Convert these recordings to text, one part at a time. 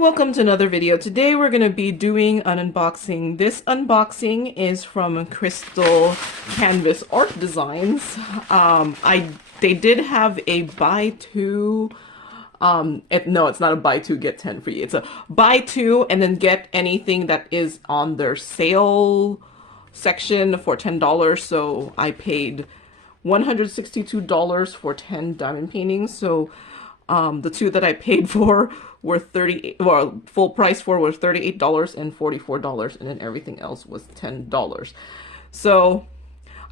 welcome to another video. Today we're going to be doing an unboxing. This unboxing is from Crystal Canvas Art Designs. They did have a buy two, no, it's not a buy two get 10 free. It's a buy two and then get anything that is on their sale section for $10. So I paid $162 for 10 diamond paintings. So the two that I paid for were full price for was $38 and $44, and then everything else was $10. So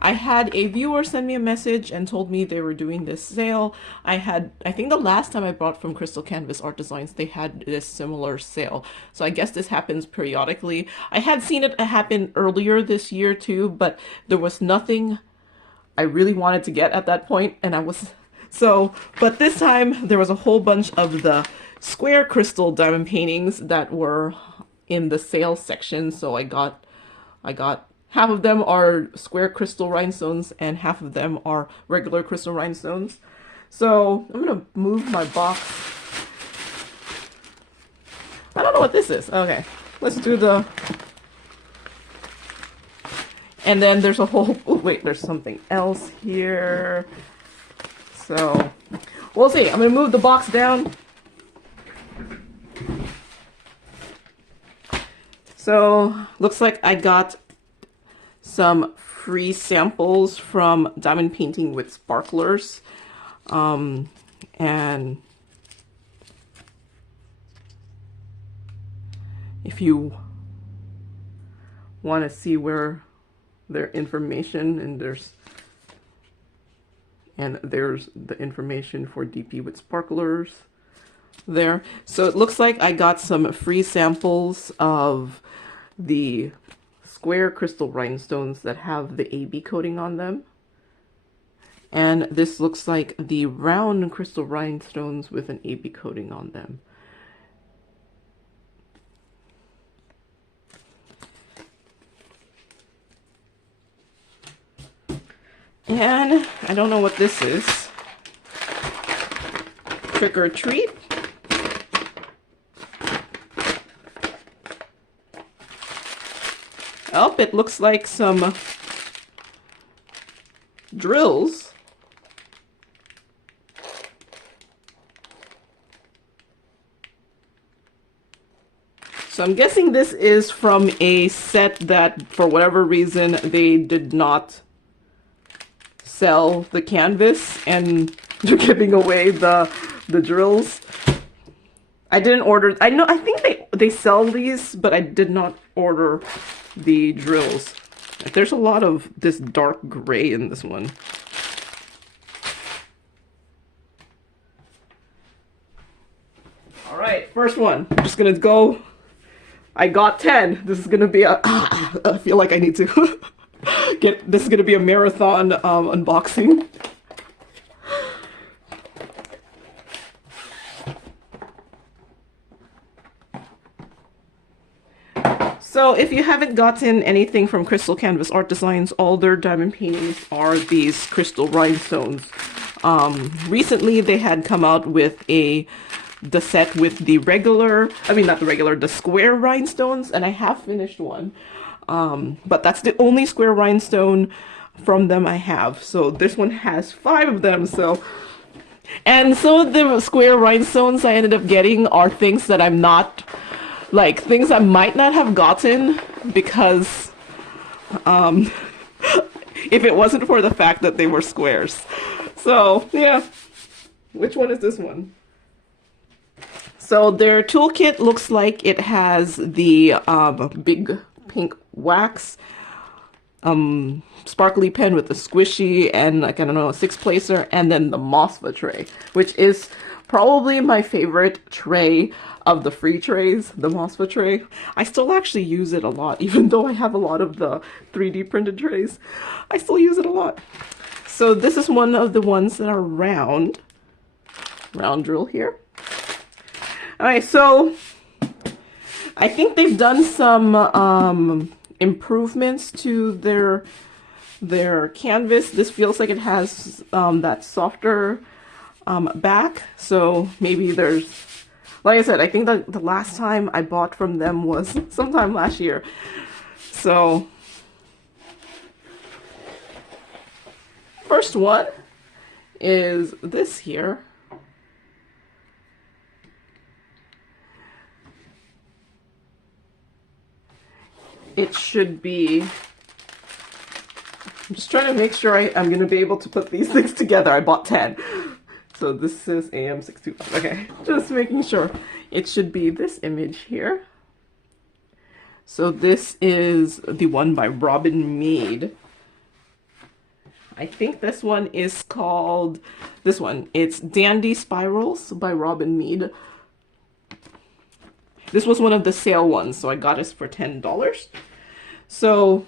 I had a viewer send me a message and told me they were doing this sale. I think the last time I bought from Crystal Canvas Art Designs, they had this similar sale. So I guess this happens periodically. I had seen it happen earlier this year too, but there was nothing I really wanted to get at that point, and but this time there was a whole bunch of the square crystal diamond paintings that were in the sales section. So I got half of them are square crystal rhinestones and half of them are regular crystal rhinestones. So I'm gonna move my box. I don't know what this is. Okay, let's do the. And then there's a whole. Oh wait, there's something else here. So we'll see. I'm gonna move the box down. So looks like I got some free samples from Diamond Painting with Sparklers. And if you want to see where their information, and there's the information for DP with Sparklers there. So it looks like I got some free samples of the square crystal rhinestones that have the AB coating on them. And this looks like the round crystal rhinestones with an AB coating on them. And I don't know what this is. Trick or treat. Oh, it looks like some drills. So I'm guessing this is from a set that, for whatever reason, they did not sell the canvas and they're giving away the drills. I didn't order. I think they sell these, but I did not order the drills. There's a lot of this dark gray in this one. All right, first one. I'm just gonna go. I got 10. This is gonna be a. I feel like I need to this is gonna be a marathon unboxing. So if you haven't gotten anything from Crystal Canvas Art Designs, all their diamond paintings are these crystal rhinestones. Recently they had come out with the set with the the square rhinestones, and I have finished one. But that's the only square rhinestone from them I have. So this one has 5 of them. And some of the square rhinestones I ended up getting are things that I'm not, like things I might not have gotten because if it wasn't for the fact that they were squares. So yeah, which one is this one? So their toolkit looks like it has the big pink wax, sparkly pen with the squishy and, like, I don't know, a 6-placer, and then the Mosfa tray, which is probably my favorite tray of the free trays, the Mosfa tray. I still actually use it a lot, even though I have a lot of the 3D printed trays. I still use it a lot. So this is one of the ones that are round drill here. All right, so I think they've done some improvements to their canvas. This feels like it has that softer back, so maybe there's Like I said, I think the last time I bought from them was sometime last year. So, first one is this here. It should be, I'm just trying to make sure I'm going to be able to put these things together. I bought 10. So this is AM625. Okay, just making sure. It should be this image here. So this is the one by Robin Mead. I think this one is called, this one, it's Dandy Spirals by Robin Mead. This was one of the sale ones, so I got this for $10. So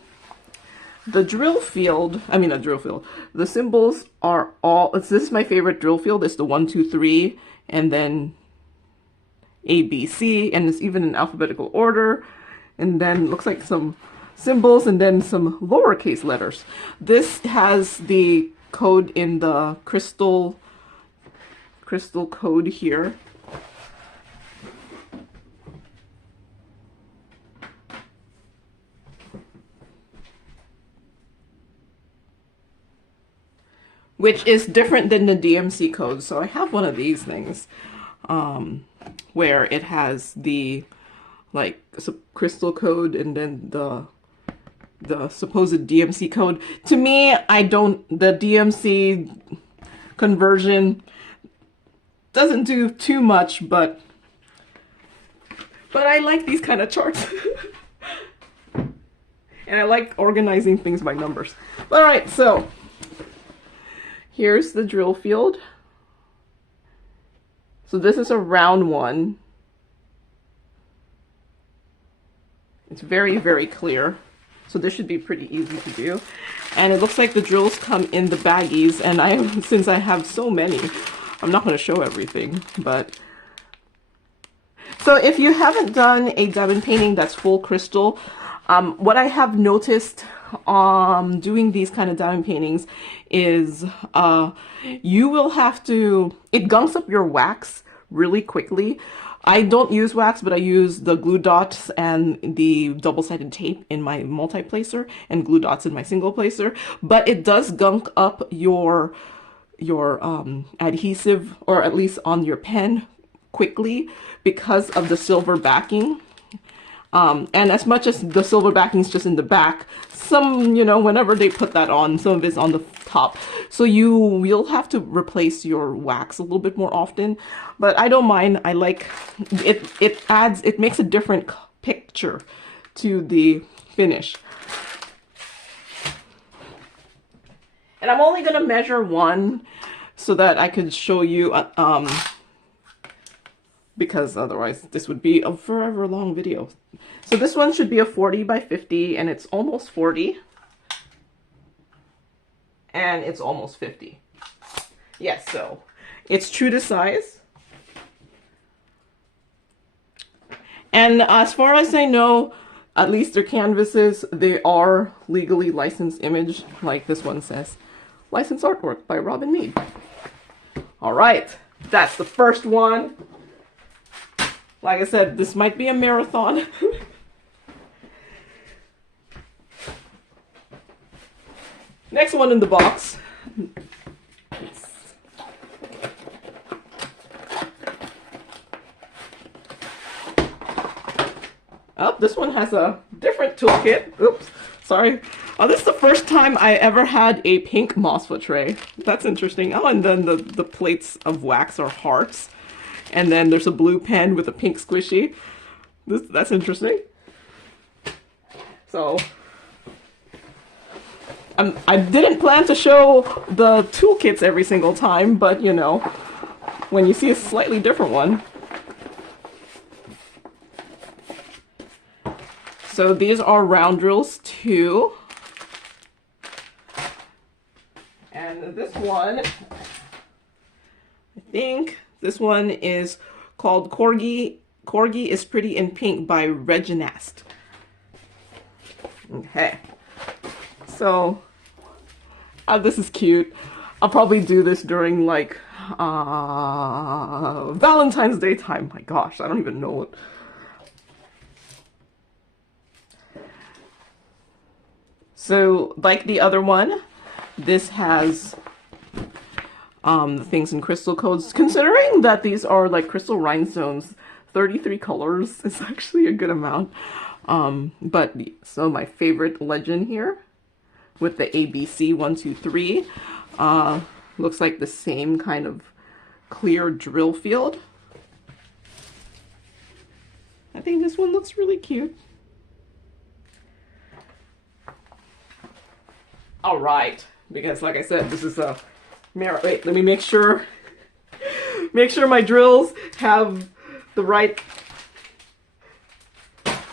the drill field, the symbols are all, this is my favorite drill field. It's the 1, 2, 3, and then A, B, C, and it's even in alphabetical order. And then looks like some symbols and then some lowercase letters. This has the code in the crystal code here. Which is different than the DMC code. So I have one of these things where it has the crystal code and then the supposed DMC code. To me, the DMC conversion doesn't do too much, but I like these kind of charts. And I like organizing things by numbers. All right, so here's the drill field. So this is a round one. It's very, very clear. So this should be pretty easy to do. And it looks like the drills come in the baggies. And since I have so many, I'm not going to show everything. But so if you haven't done a diamond painting that's full crystal, what I have noticed doing these kind of diamond paintings is you will have to, it gunks up your wax really quickly. I don't use wax, but I use the glue dots and the double-sided tape in my multi-placer and glue dots in my single placer, but it does gunk up your adhesive, or at least on your pen, quickly because of the silver backing. And as much as the silver backing is just in the back, some, whenever they put that on, some of it's on the top. So you'll have to replace your wax a little bit more often, but I don't mind. I like it. It makes a different picture to the finish. And I'm only going to measure one so that I could show you, because otherwise this would be a forever long video. So this one should be a 40 by 50, and it's almost 40. And it's almost 50. Yes, so it's true to size. And as far as I know, at least their canvases, they are legally licensed image, like this one says. Licensed artwork by Robin Mead. All right, that's the first one. Like I said, this might be a marathon. Next one in the box. Oh, this one has a different toolkit. Oops, sorry. Oh, this is the first time I ever had a pink MOSFET tray. That's interesting. Oh, and then the plates of wax are hearts. And then there's a blue pen with a pink squishy. That's interesting. So I didn't plan to show the toolkits every single time, but when you see a slightly different one. So these are round drills too. And this one, I think this one is called Corgi. Corgi is Pretty in Pink by Reginast. Okay. So, this is cute. I'll probably do this during Valentine's Day time. My gosh, I don't even know what. So, like the other one, this has the things in crystal codes. Considering that these are like crystal rhinestones, 33 colors is actually a good amount. But so my favorite legend here with the ABC 1, 2, 3 looks like the same kind of clear drill field. I think this one looks really cute. All right, because like I said, this is a mirror. Wait, let me make sure my drills have the right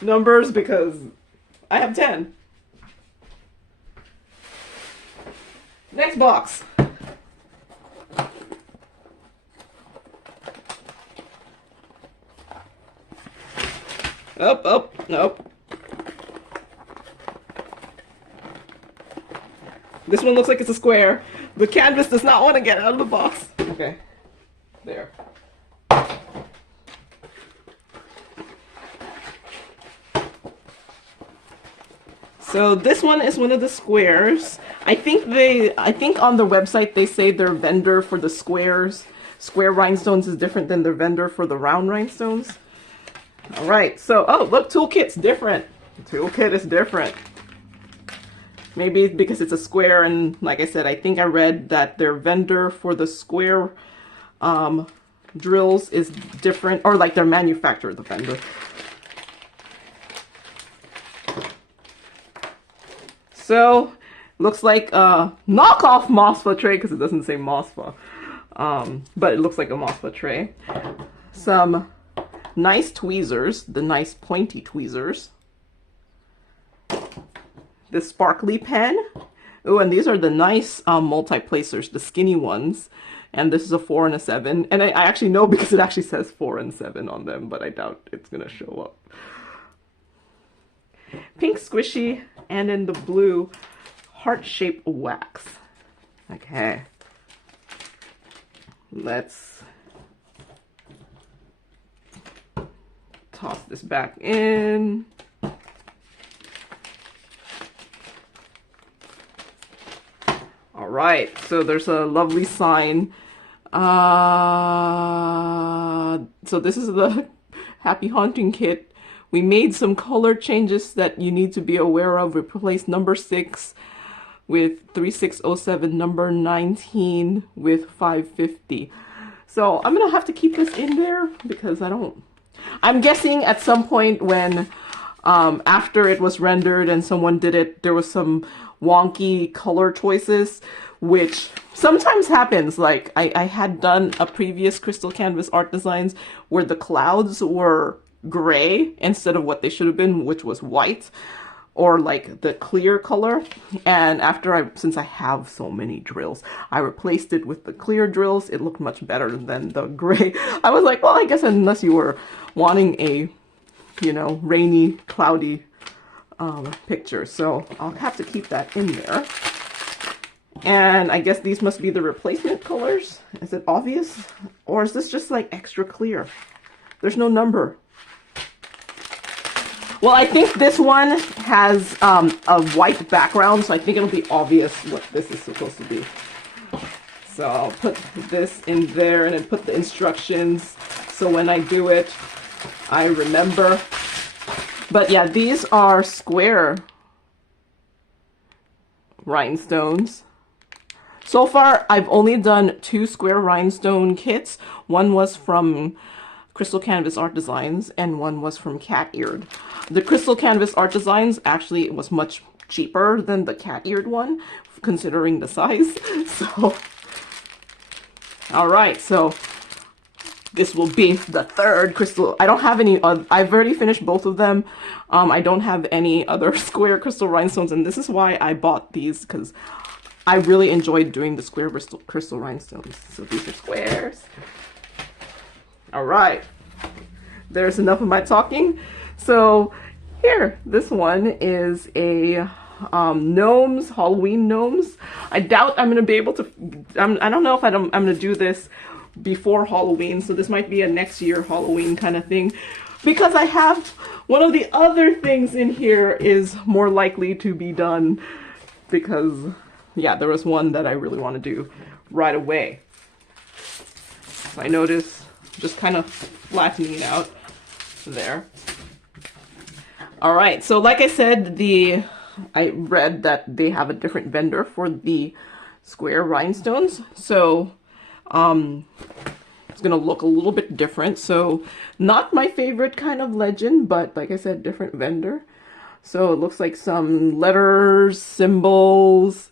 numbers because I have 10. Next box. Oh, nope. This one looks like it's a square. The canvas does not want to get out of the box. Okay, there. So this one is one of the squares. I think on their website they say their vendor for the square rhinestones is different than their vendor for the round rhinestones. All right, so, oh, look, toolkit's different. The toolkit is different. Maybe it's because it's a square, and like I said, I think I read that their vendor for the square drills is different, or like their manufacturer, the vendor. So, looks like a knockoff MOSFA tray, because it doesn't say MOSFA, but it looks like a MOSFA tray. Some nice tweezers, the nice pointy tweezers. The sparkly pen. Oh, and these are the nice multi-placers, the skinny ones. And this is a 4 and a 7. And I actually know because it actually says 4 and 7 on them, but I doubt it's going to show up. Pink squishy, and in the blue heart-shaped wax. Okay. Let's toss this back in. All right, so there's a lovely sign. So this is the Happy Haunting Kit. We made some color changes that you need to be aware of. We replaced number 6 with 3607, number 19 with 550. So I'm gonna have to keep this in there because I'm guessing at some point when after it was rendered and someone did it, there was some wonky color choices, which sometimes happens. Like I had done a previous crystal canvas art designs where the clouds were gray instead of what they should have been, which was white or like the clear color. And since I have so many drills, I replaced it with the clear drills. It looked much better than the gray. I was like, well, I guess unless you were wanting a, rainy, cloudy picture. So I'll have to keep that in there. And I guess these must be the replacement colors. Is it obvious? Or is this just like extra clear? There's no number. Well, I think this one has a white background, so I think it'll be obvious what this is supposed to be. So I'll put this in there and then put the instructions so when I do it, I remember. But yeah, these are square rhinestones. So far, I've only done 2 square rhinestone kits. One was from Crystal Canvas Art Designs and one was from Cat Eared. The Crystal Canvas Art Designs actually was much cheaper than the Cat Eared one, considering the size. So, all right, so this will be the 3rd crystal. I don't have any, I've already finished both of them. I don't have any other square crystal rhinestones, and this is why I bought these, because I really enjoyed doing the square crystal rhinestones. So these are squares. All right, there's enough of my talking. So here, this one is a gnomes, Halloween gnomes. I doubt I'm gonna be able to, I don't know if I'm gonna do this before Halloween, so this might be a next year Halloween kind of thing, because I have one of the other things in here is more likely to be done, because yeah, there was one that I really want to do right away. So I noticed just kind of flattening out there. All right, so like I said, I read that they have a different vendor for the square rhinestones, so it's gonna look a little bit different. So not my favorite kind of legend, but like I said, different vendor. So it looks like some letters, symbols.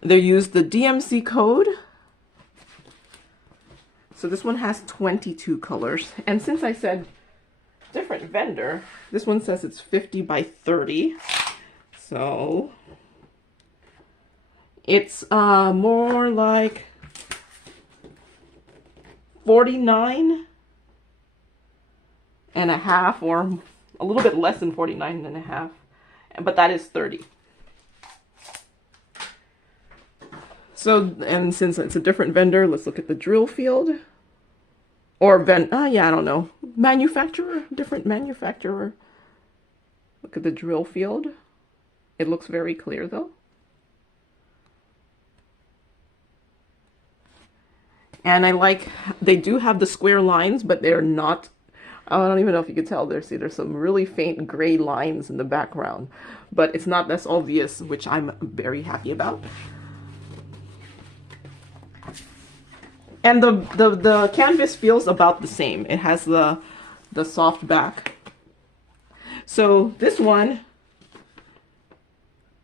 They use the DMC code. So this one has 22 colors, and since I said different vendor, this one says it's 50 by 30, so it's more like 49 and a half, or a little bit less than 49 and a half, but that is 30. So, and since it's a different vendor, let's look at the drill field. Or yeah, I don't know. Manufacturer, different manufacturer. Look at the drill field. It looks very clear though. And I like, they do have the square lines, but they're not, I don't even know if you could tell there. See, there's some really faint gray lines in the background, but it's not as obvious, which I'm very happy about. And the canvas feels about the same. It has the soft back. So this one,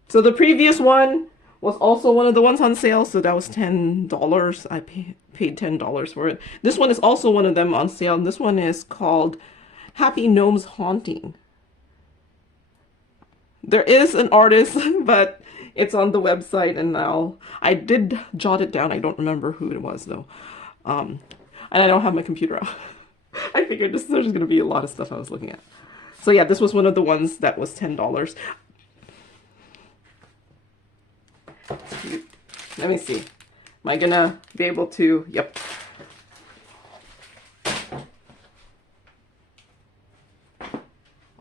so the previous one was also one of the ones on sale, so that was $10. I paid $10 for it. This one is also one of them on sale, and this one is called Happy Gnomes Haunting. There is an artist, but it's on the website, and I did jot it down. I don't remember who it was though. And I don't have my computer out. I figured there's going to be a lot of stuff I was looking at. So yeah, this was one of the ones that was $10. Let me see. Am I gonna be able to? Yep.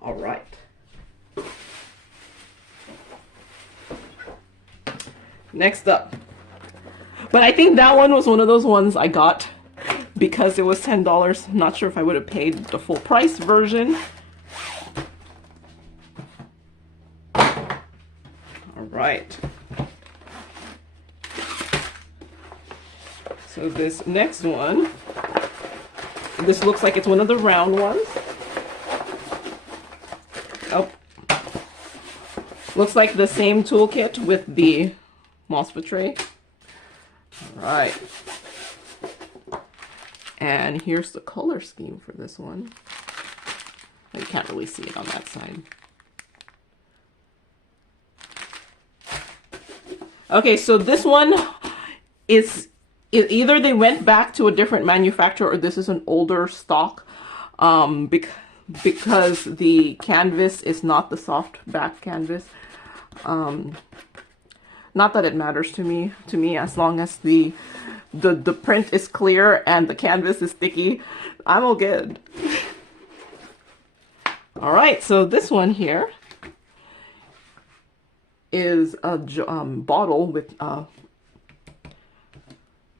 All right. Next up. But I think that one was one of those ones I got because it was $10. I'm not sure if I would have paid the full price version. All right. So this next one, this looks like it's one of the round ones. Oh. Looks like the same toolkit with the MOSFET tray. All right. And here's the color scheme for this one. You can't really see it on that side. Okay, so this one is either they went back to a different manufacturer or this is an older stock because the canvas is not the soft back canvas. Not that it matters to me as long as the print is clear and the canvas is sticky, I'm all good. All right, so this one here is a bottle with a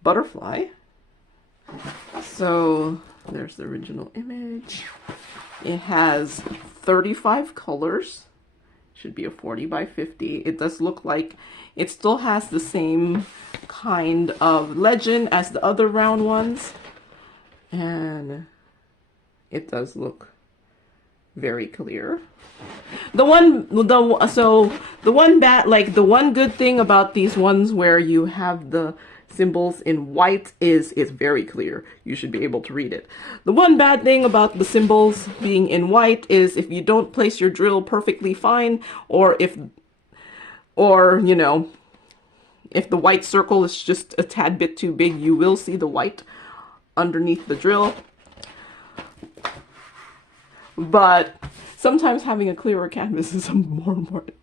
butterfly. So there's the original image. It has 35 colors. Should be a 40 by 50. It does look like it still has the same kind of legend as the other round ones, and it does look very clear. The one good thing about these ones where you have the symbols in white is it's very clear. You should be able to read it. The one bad thing about the symbols being in white is if you don't place your drill perfectly fine, or if the white circle is just a tad bit too big, you will see the white underneath the drill. But sometimes having a clearer canvas is more important.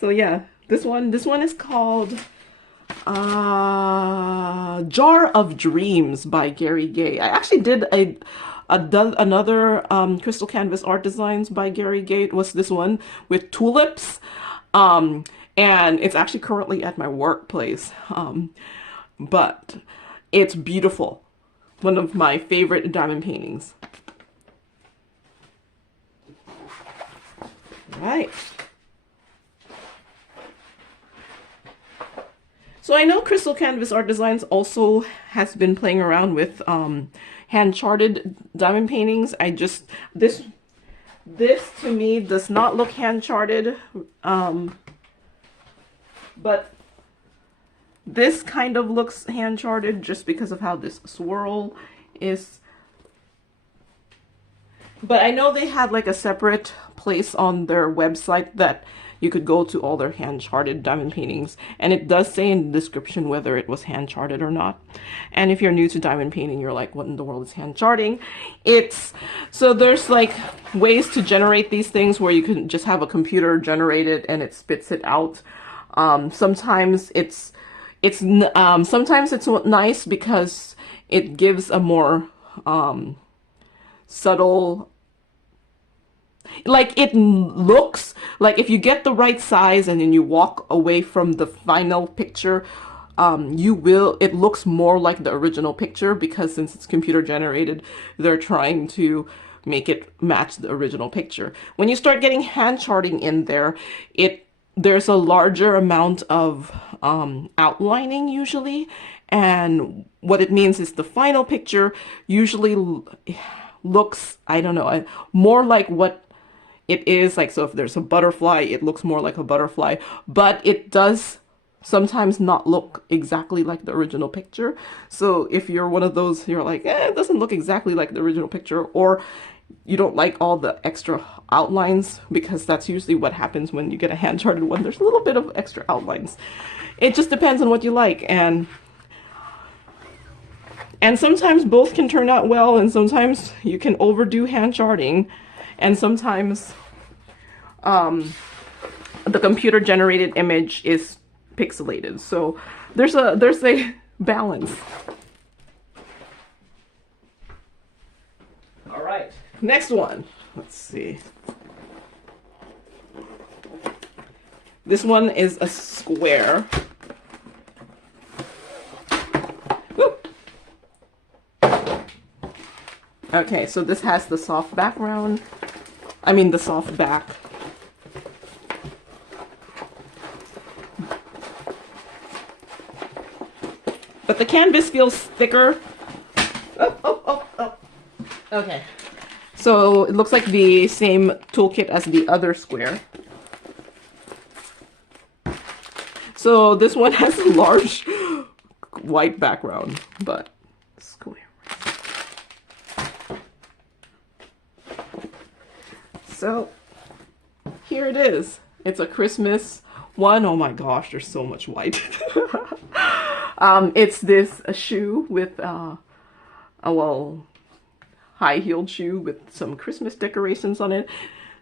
So yeah, This one is called Jar of Dreams by Gary Gay. I actually did another crystal canvas art designs by Gary Gay. It was this one with tulips. And it's actually currently at my workplace. But it's beautiful. One of my favorite diamond paintings. Right. So I know Crystal Canvas Art Designs also has been playing around with hand-charted diamond paintings. This to me does not look hand-charted, but this kind of looks hand-charted just because of how this swirl is. But I know they had like a separate place on their website that you could go to all their hand-charted diamond paintings, and it does say in the description whether it was hand-charted or not. And if you're new to diamond painting, you're like, what in the world is hand-charting? So there's like ways to generate these things where you can just have a computer generate it and it spits it out. Sometimes it's nice because it gives a more subtle, like it looks like if you get the right size and then you walk away from the final picture, it looks more like the original picture, because since it's computer generated, they're trying to make it match the original picture. When you start getting hand charting in there, there's a larger amount of outlining usually, and what it means is the final picture usually looks, I don't know, more like what it is. Like, so if there's a butterfly, it looks more like a butterfly, but it does sometimes not look exactly like the original picture. So if you're one of those, you're like, it doesn't look exactly like the original picture, or you don't like all the extra outlines, because that's usually what happens when you get a hand-charted one. There's a little bit of extra outlines. It just depends on what you like, and sometimes both can turn out well, and sometimes you can overdo hand-charting, and sometimes the computer-generated image is pixelated. So there's a balance. All right. Next one, let's see. This one is a square. Woo! Okay, so this has the soft background. I mean the soft back. But the canvas feels thicker. Oh. Okay. So it looks like the same toolkit as the other square. So this one has a large white background, but square. So here it is. It's a Christmas one. Oh my gosh, there's so much white. It's this shoe with high-heeled shoe with some Christmas decorations on it.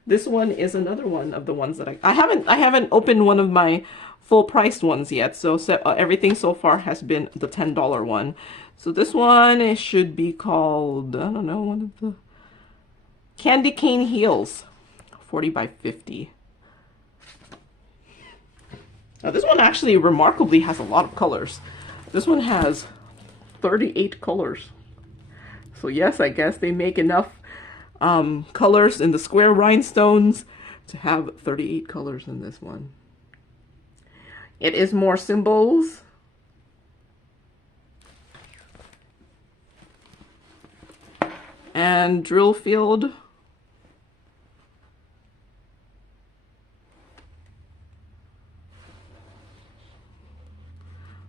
This one is another one of the ones that I haven't opened one of my full-priced ones yet. So everything so far has been the $10 one. So this one, it should be called, I don't know, one of the candy cane heels, 40 by 50. Now this one actually remarkably has a lot of colors. This one has 38 colors. So yes, I guess they make enough colors in the square rhinestones to have 38 colors in this one. It is more symbols. And drill field.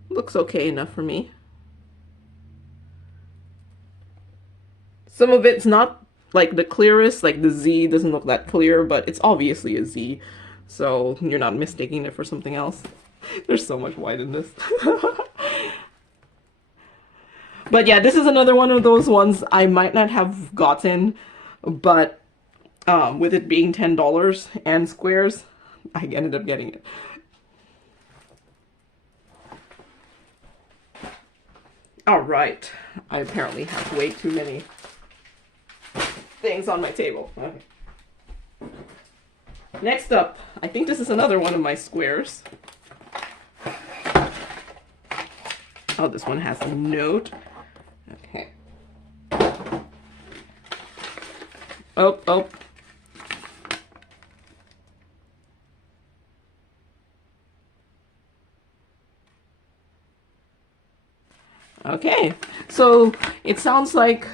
Looks okay enough for me. Some of it's not like the clearest, like the Z doesn't look that clear, but it's obviously a Z, so you're not mistaking it for something else. There's so much white in this. But yeah, this is another one of those ones I might not have gotten, but with it being $10 and squares, I ended up getting it. All right. I apparently have way too many things on my table. Okay. Next up, I think this is another one of my squares. Oh, this one has a note. Okay. Oh. Okay, so it sounds like,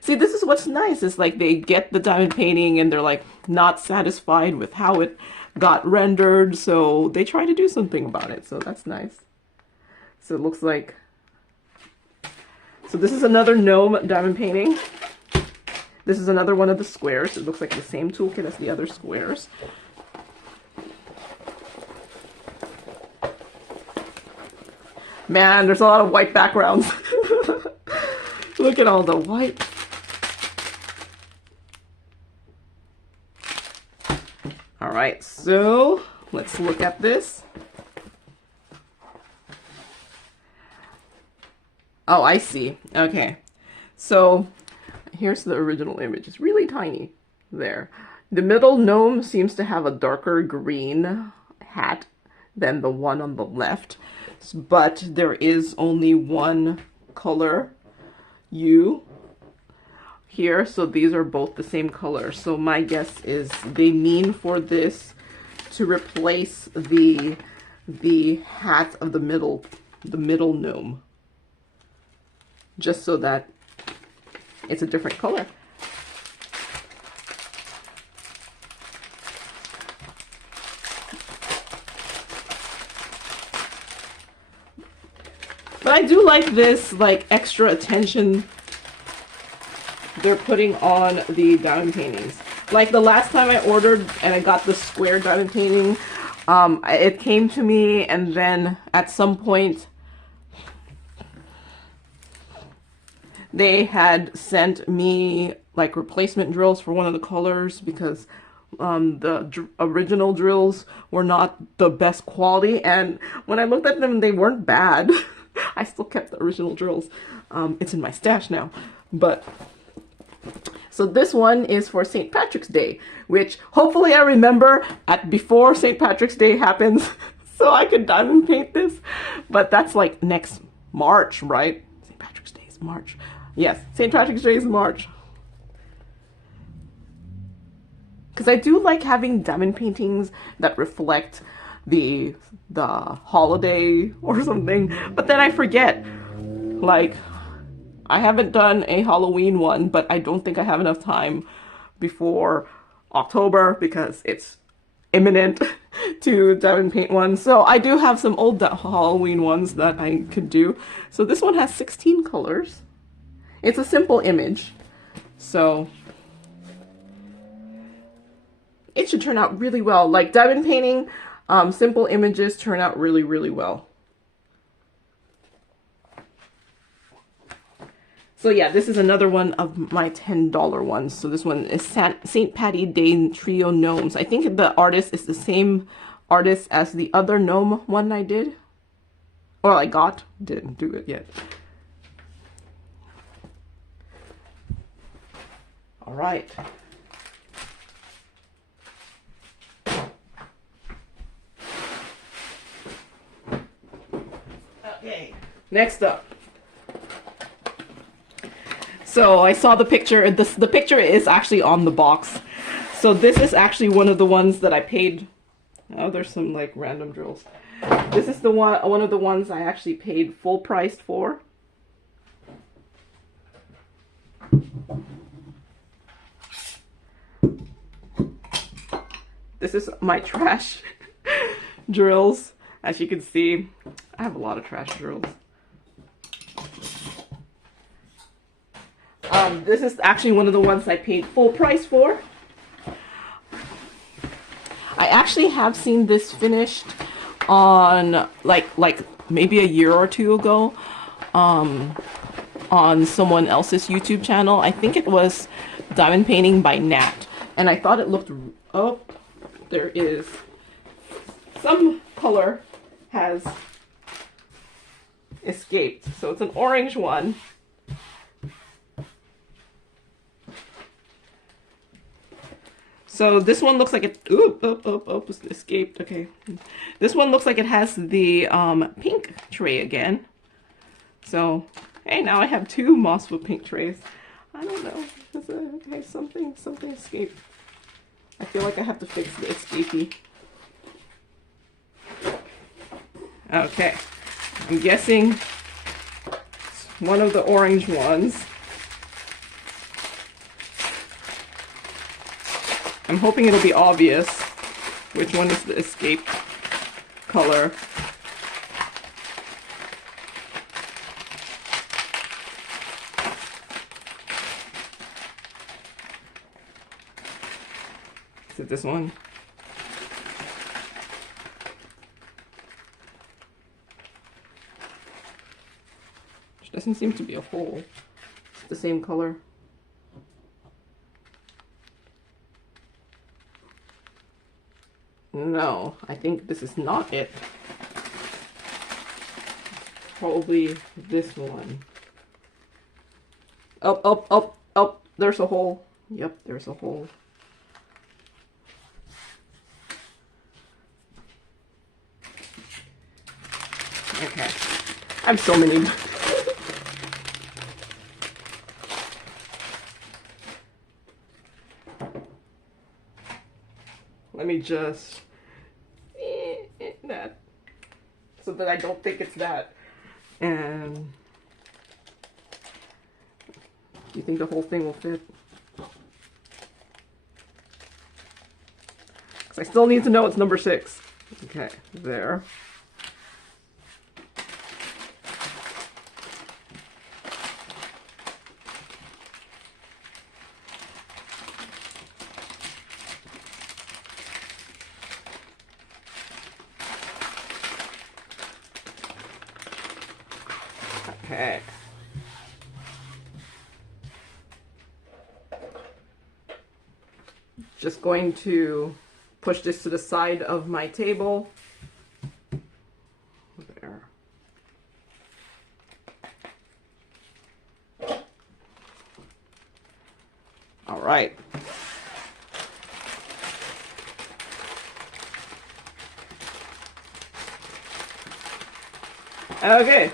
see, this is what's nice, is like they get the diamond painting and they're like not satisfied with how it got rendered, so they try to do something about it, so that's nice. So it looks like, so this is another gnome diamond painting. This is another one of the squares. It looks like the same toolkit as the other squares. Man, there's a lot of white backgrounds. Look at all the white. All right, so let's look at this. Oh, I see. Okay. So here's the original image. It's really tiny there. The middle gnome seems to have a darker green hat than the one on the left, but there is only one color hue here, so these are both the same color. So my guess is they mean for this to replace the hat of the middle gnome, just so that it's a different color. But I do like this, like, extra attention they're putting on the diamond paintings. Like the last time I ordered and I got the square diamond painting, it came to me, and then at some point they had sent me like replacement drills for one of the colors because the original drills were not the best quality, and when I looked at them, they weren't bad. I still kept the original drills. It's in my stash now. But so this one is for St. Patrick's Day, which hopefully I remember before St. Patrick's Day happens, so I could diamond paint this. But that's like next March, right? St. Patrick's Day is March. Yes, St. Patrick's Day is March. Because I do like having diamond paintings that reflect the holiday or something, but then I forget. Like, I haven't done a Halloween one, but I don't think I have enough time before October because it's imminent to diamond paint one. So I do have some old Halloween ones that I could do. So this one has 16 colors. It's a simple image, so it should turn out really well. Like diamond painting, simple images turn out really, really well. So yeah, this is another one of my $10 ones. So this one is St. Patty Day Trio Gnomes. I think the artist is the same artist as the other gnome one I did. Or I got. Didn't do it yet. All right. Okay, next up. So I saw the picture. The picture is actually on the box. So this is actually one of the ones that I paid. Oh, there's some like random drills. This is the one of the ones I actually paid full price for. This is my trash drills. As you can see, I have a lot of trash drills. This is actually one of the ones I paid full price for. I actually have seen this finished on like maybe a year or two ago on someone else's YouTube channel. I think it was Diamond Painting by Nat, and I thought it looked, oh, there is some color has escaped. So it's an orange one. So this one looks like it, escaped, okay. This one looks like it has the pink tray again. So, hey, now I have two Mosswood pink trays. I don't know, okay, something escaped. I feel like I have to fix the escapee. Okay, I'm guessing it's one of the orange ones. I'm hoping it'll be obvious which one is the escape color. Is it this one? Which doesn't seem to be a hole. It's the same color. No, I think this is not it. Probably this one. Oh, there's a hole. Yep, there's a hole. Okay. I have so many. Let me just that so that I don't think it's that. And do you think the whole thing will fit? Because I still need to know it's number 6. Okay, there. Okay. Just going to push this to the side of my table. There. All right. Okay.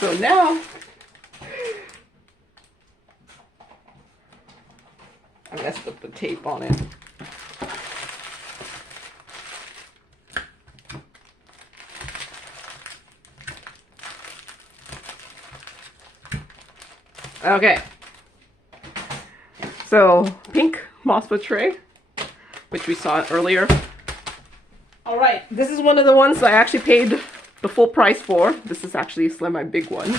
So now, I messed up the tape on it. Okay. So, pink Mosswood tray, which we saw earlier. All right, this is one of the ones I actually paid the full price for. This is actually my big one.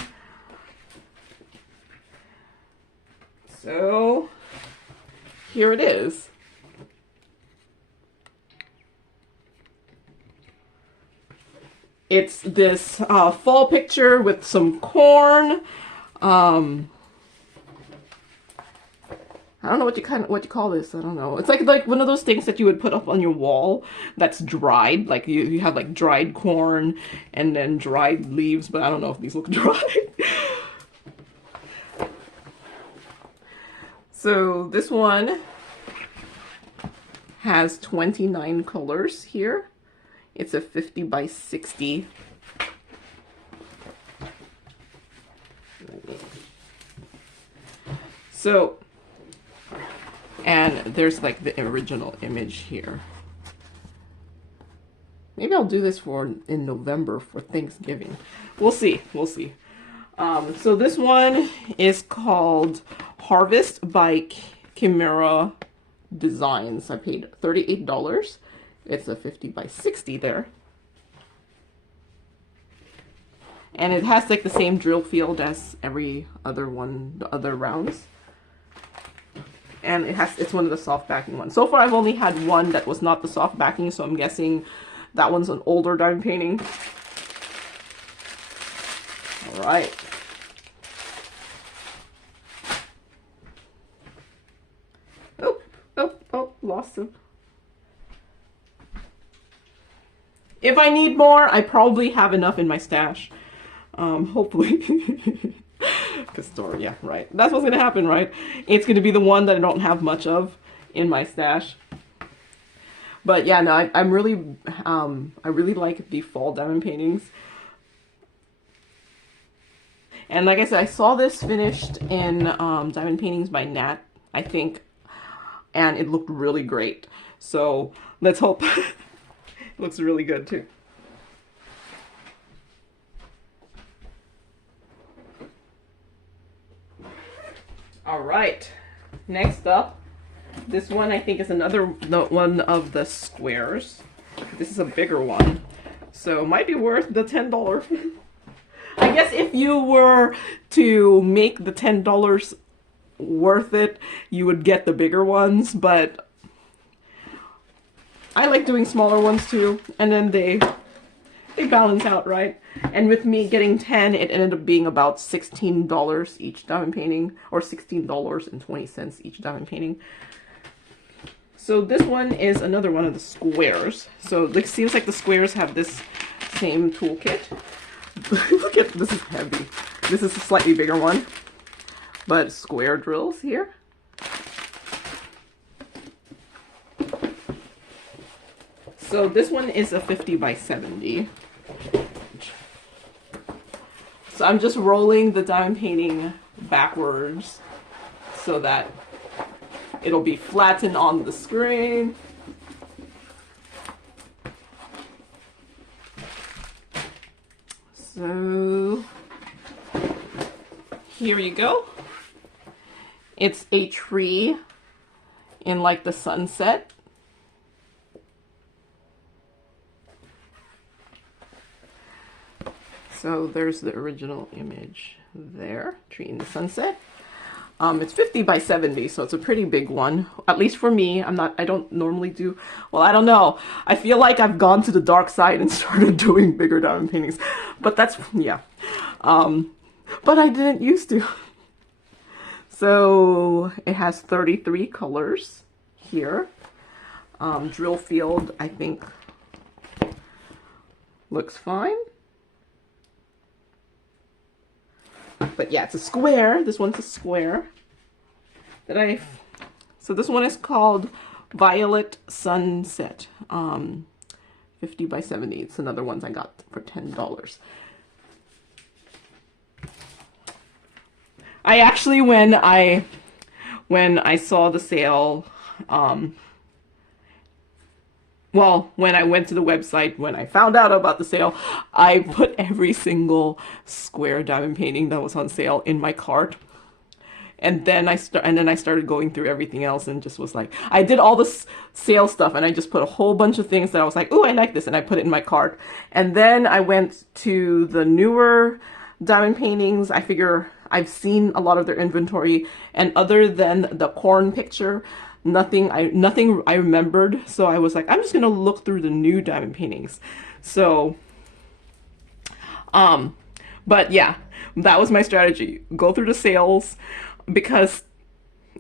So here it is. It's this fall picture with some corn. I don't know what you call this. I don't know. It's like one of those things that you would put up on your wall that's dried. Like you have like dried corn and then dried leaves, but I don't know if these look dried. So this one has 29 colors here. It's a 50 by 60. So, and there's like the original image here. Maybe I'll do this in November for Thanksgiving. We'll see. We'll see. So this one is called Harvest by Chimera Designs. I paid $38. It's a 50 by 60 there. And it has like the same drill field as every other one, the other rounds. And it's one of the soft backing ones. So far I've only had one that was not the soft backing, so I'm guessing that one's an older diamond painting. All right. Oh, lost him. If I need more, I probably have enough in my stash. Hopefully. Yeah, right. That's what's gonna happen, right? It's gonna be the one that I don't have much of in my stash. But yeah, no, I'm really, I really like the fall diamond paintings. And like I said, I saw this finished in Diamond Paintings by Nat, I think, and it looked really great. So let's hope. It looks really good too. All right, next up, this one I think is another one of the squares. This is a bigger one, so it might be worth the $10. I guess if you were to make the $10 worth it, you would get the bigger ones, but I like doing smaller ones too, and then they balance out, right? And with me getting 10, it ended up being about $16 each diamond painting, or $16.20 each diamond painting. So this one is another one of the squares. So it seems like the squares have this same toolkit. Look at this, is heavy. This is a slightly bigger one, but square drills here. So this one is a 50 by 70. So I'm just rolling the diamond painting backwards so that it'll be flattened on the screen. So here you go. It's a tree in like the sunset. So there's the original image there, tree in the sunset. It's 50 by 70, so it's a pretty big one. At least for me, I don't normally do, well, I don't know. I feel like I've gone to the dark side and started doing bigger diamond paintings. But that's, yeah. But I didn't used to. So it has 33 colors here. Drill field, I think, looks fine. But yeah, it's a square. This one's a square. So this one is called Violet Sunset. 50 by 70. It's another one I got for $10. I actually, when I saw the sale, well, when I went to the website, when I found out about the sale, I put every single square diamond painting that was on sale in my cart. And then I started going through everything else and just was like, I did all the sale stuff and I just put a whole bunch of things that I was like, oh, I like this, and I put it in my cart. And then I went to the newer diamond paintings. I figure I've seen a lot of their inventory, and other than the corn picture, nothing I remembered. So I was like, I'm just gonna look through the new diamond paintings. So but yeah, that was my strategy. Go through the sales, because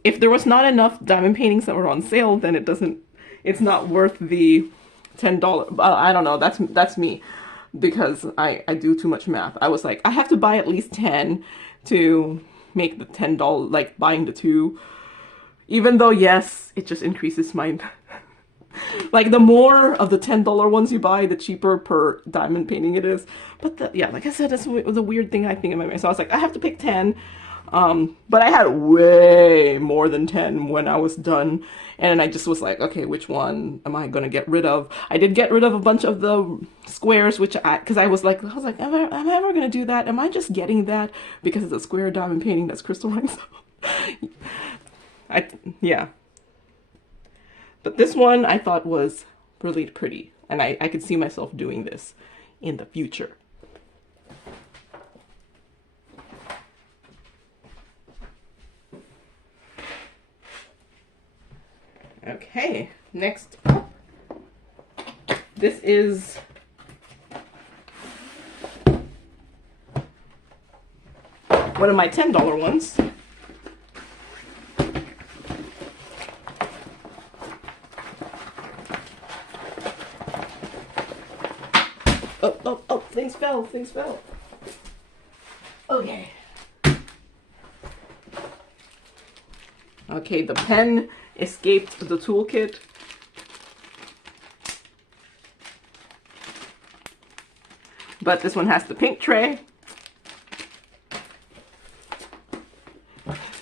if there was not enough diamond paintings that were on sale, then it's not worth the $10. I don't know, that's me, because I do too much math. I was like, I have to buy at least 10 to make the $10, like buying the 2. Even though, yes, it just increases my, like, the more of the $10 ones you buy, the cheaper per diamond painting it is. But yeah, like I said, that's the weird thing I think in my mind. So I was like, I have to pick 10. But I had way more than 10 when I was done. And I just was like, okay, which one am I going to get rid of? I did get rid of a bunch of the squares, because I was like, am I ever going to do that? Am I just getting that because it's a square diamond painting that's crystalline? Yeah. But this one I thought was really pretty, and I could see myself doing this in the future. Okay, next up, this is one of my $10 ones. Oh, oh, oh, things fell, things fell. Okay. Okay, the pen escaped the toolkit. But this one has the pink tray.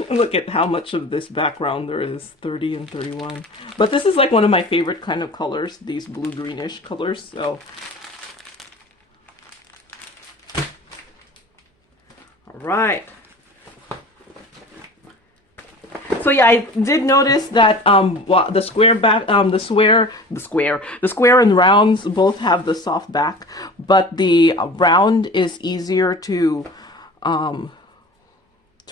Look at how much of this background there is, 30 and 31. But this is like one of my favorite kind of colors, these blue-greenish colors, so. All right. So yeah, I did notice that well, the square back, the square and rounds both have the soft back, but the round is easier to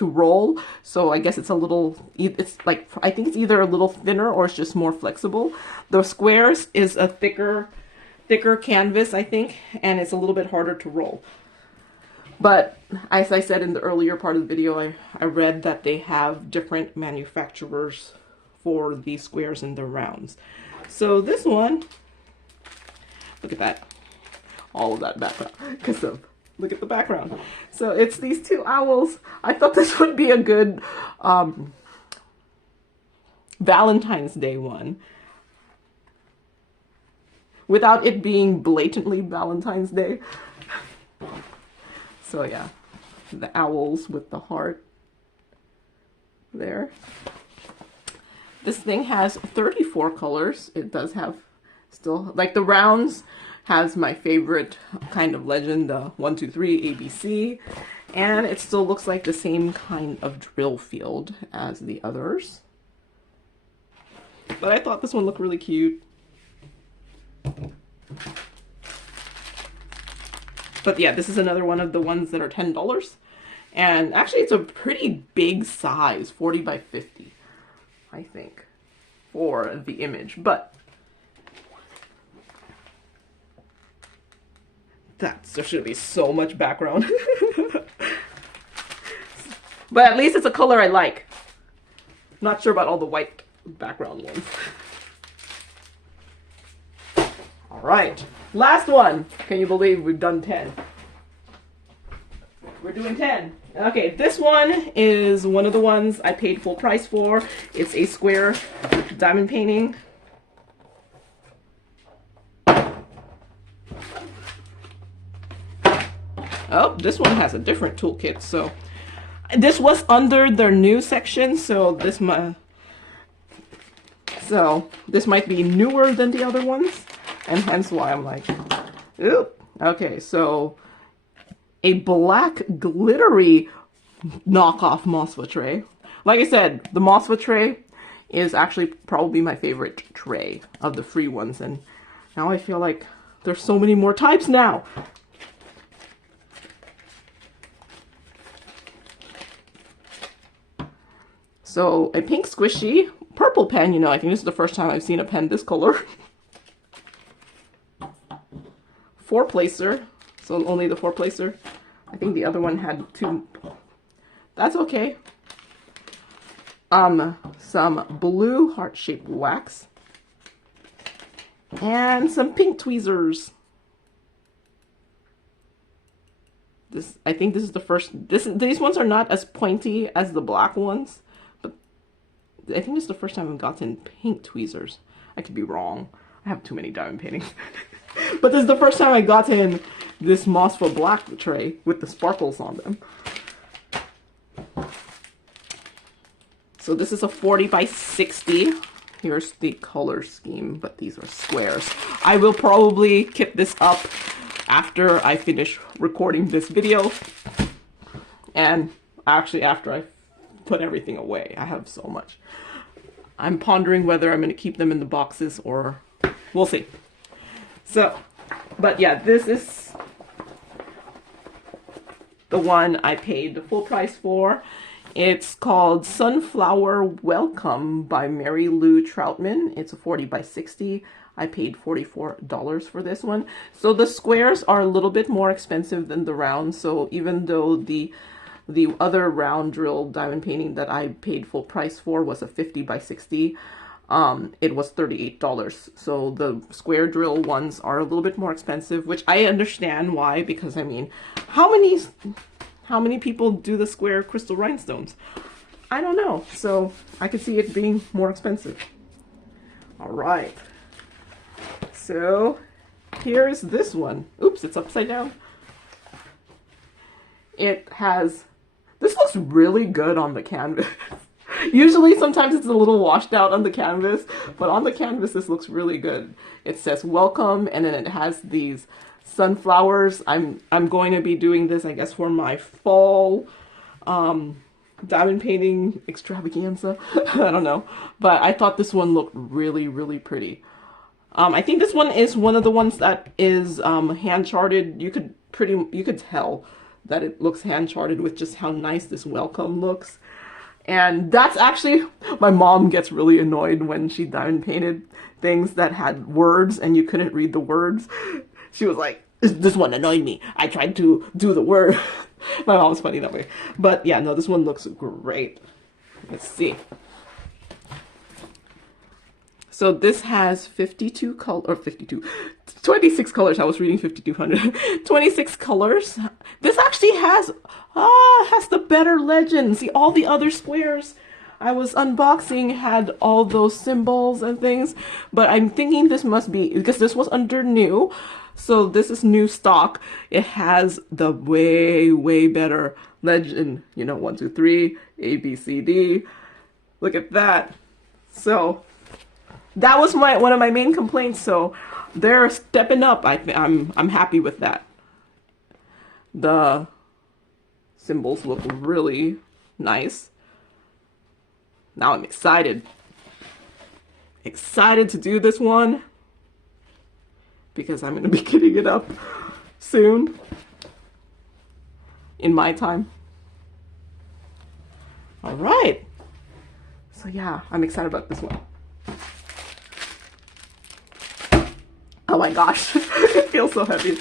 roll. So I guess it's a little, it's like, I think it's either a little thinner or it's just more flexible. The squares is a thicker canvas, I think, and it's a little bit harder to roll. But as I said in the earlier part of the video, I read that they have different manufacturers for the squares and the rounds. So this one, look at that, all of that background, because of, look at the background. So it's these two owls. I thought this would be a good Valentine's Day one, without it being blatantly Valentine's Day. So yeah, the owls with the heart there. This thing has 34 colors. It does have still, like the rounds has my favorite kind of legend, the 1, 2, 3 ABC, and it still looks like the same kind of drill field as the others. But I thought this one looked really cute. But yeah, this is another one of the ones that are $10. And actually it's a pretty big size, 40 by 50, I think, for the image. But there should be so much background. But at least it's a color I like. Not sure about all the white background ones. All right, last one. Can you believe we've done 10? We're doing 10. Okay, this one is one of the ones I paid full price for. It's a square diamond painting. Oh, this one has a different toolkit. So this was under their new section, so this might be newer than the other ones. And hence why I'm like, oop. Okay, so a black glittery knockoff Mosfa tray. Like I said, the Mosfa tray is actually probably my favorite tray of the free ones. And now I feel like there's so many more types now. So a pink squishy, purple pen, you know, I think this is the first time I've seen a pen this color. 4-placer, so only the 4-placer. I think the other one had 2. That's okay. Some blue heart-shaped wax. And some pink tweezers. I think this is the first, these ones are not as pointy as the black ones, but I think this is the first time I've gotten pink tweezers. I could be wrong. I have too many diamond paintings. But this is the first time I got in this Mosfa black tray with the sparkles on them. So this is a 40 by 60. Here's the color scheme, but these are squares. I will probably keep this up after I finish recording this video. And actually after I put everything away. I have so much. I'm pondering whether I'm going to keep them in the boxes or we'll see. So, but yeah, this is the one I paid the full price for. It's called Sunflower Welcome by Mary Lou Troutman. It's a 40 by 60. I paid $44 for this one. So the squares are a little bit more expensive than the rounds. So even though the other round drill diamond painting that I paid full price for was a 50 by 60, it was $38. So the square drill ones are a little bit more expensive, which I understand why, because I mean, how many people do the square crystal rhinestones? I don't know. So I could see it being more expensive. All right. So here's this one. Oops, it's upside down. It has, this looks really good on the canvas. Usually sometimes it's a little washed out on the canvas, but on the canvas this looks really good. It says welcome, and then it has these sunflowers. I'm going to be doing this, I guess, for my fall diamond painting extravaganza. I don't know, but I thought this one looked really, really pretty. I think this one is one of the ones that is hand charted. You could tell that it looks hand charted with just how nice this welcome looks. And that's actually, my mom gets really annoyed when she diamond painted things that had words and you couldn't read the words. She was like, this one annoyed me. I tried to do the word. My mom's funny that way. But yeah, no, this one looks great. Let's see. So this has 26 colors. I was reading 5,200. 26 colors. This actually has the better legend. See, all the other squares I was unboxing had all those symbols and things, but I'm thinking this must be, because this was under new, so this is new stock. It has the way, way better legend. You know, 1, 2, 3, A, B, C, D. Look at that. So that was one of my main complaints. So they're stepping up. I'm happy with that. The symbols look really nice. Now I'm excited. Excited to do this one because I'm going to be getting it up soon in my time. All right. So yeah, I'm excited about this one. Oh my gosh, it feels so heavy.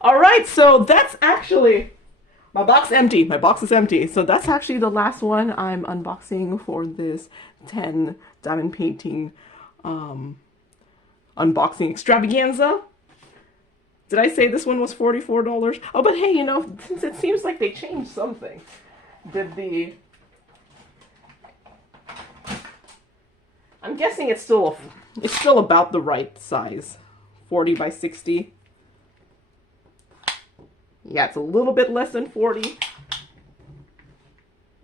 All right, so that's actually, my box empty. My box is empty. So that's actually the last one I'm unboxing for this 10 diamond painting unboxing extravaganza. Did I say this one was $44? Oh, but hey, you know, since it seems like they changed something. I'm guessing it's still about the right size. 40 by 60. Yeah, it's a little bit less than 40.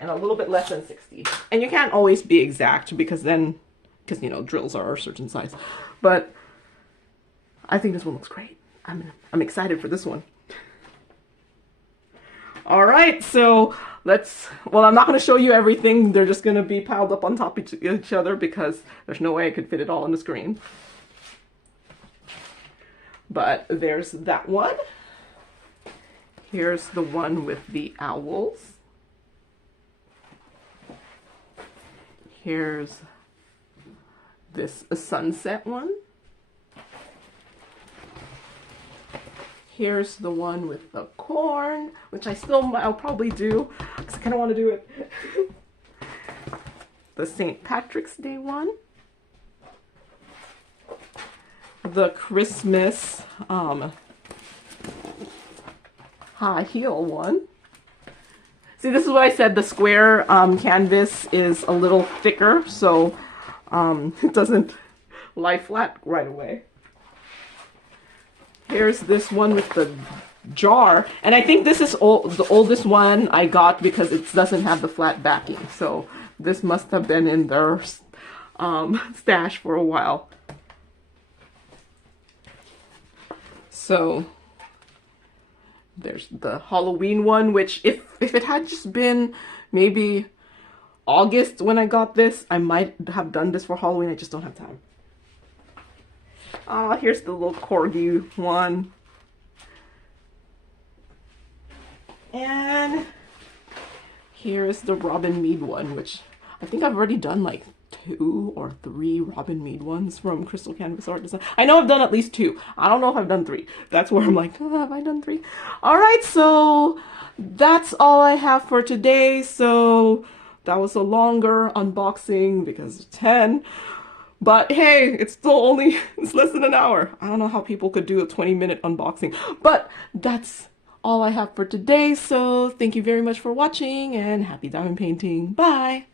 And a little bit less than 60. And you can't always be exact because you know, drills are a certain size. But I think this one looks great. I'm excited for this one. All right, so well, I'm not going to show you everything. They're just going to be piled up on top of each other because there's no way I could fit it all on the screen. But there's that one. Here's the one with the owls. Here's this sunset one. Here's the one with the corn, which I'll probably do because I kind of want to do it. The St. Patrick's Day one. The Christmas high heel one. See, this is what I said. The square canvas is a little thicker, so it doesn't lie flat right away. Here's this one with the jar, and I think this is the oldest one I got because it doesn't have the flat backing. So this must have been in their stash for a while. So there's the Halloween one, which if it had just been maybe August when I got this, I might have done this for Halloween. I just don't have time. Here's the little corgi one. And here's the Robin Mead one, which I think I've already done like 2 or 3 Robin Mead ones from Crystal Canvas Art Design. I know I've done at least 2. I don't know if I've done 3. That's where I'm like, oh, have I done 3? All right, so that's all I have for today. So that was a longer unboxing because of 10. But hey, it's less than an hour. I don't know how people could do a 20-minute unboxing. But that's all I have for today. So thank you very much for watching and happy diamond painting. Bye.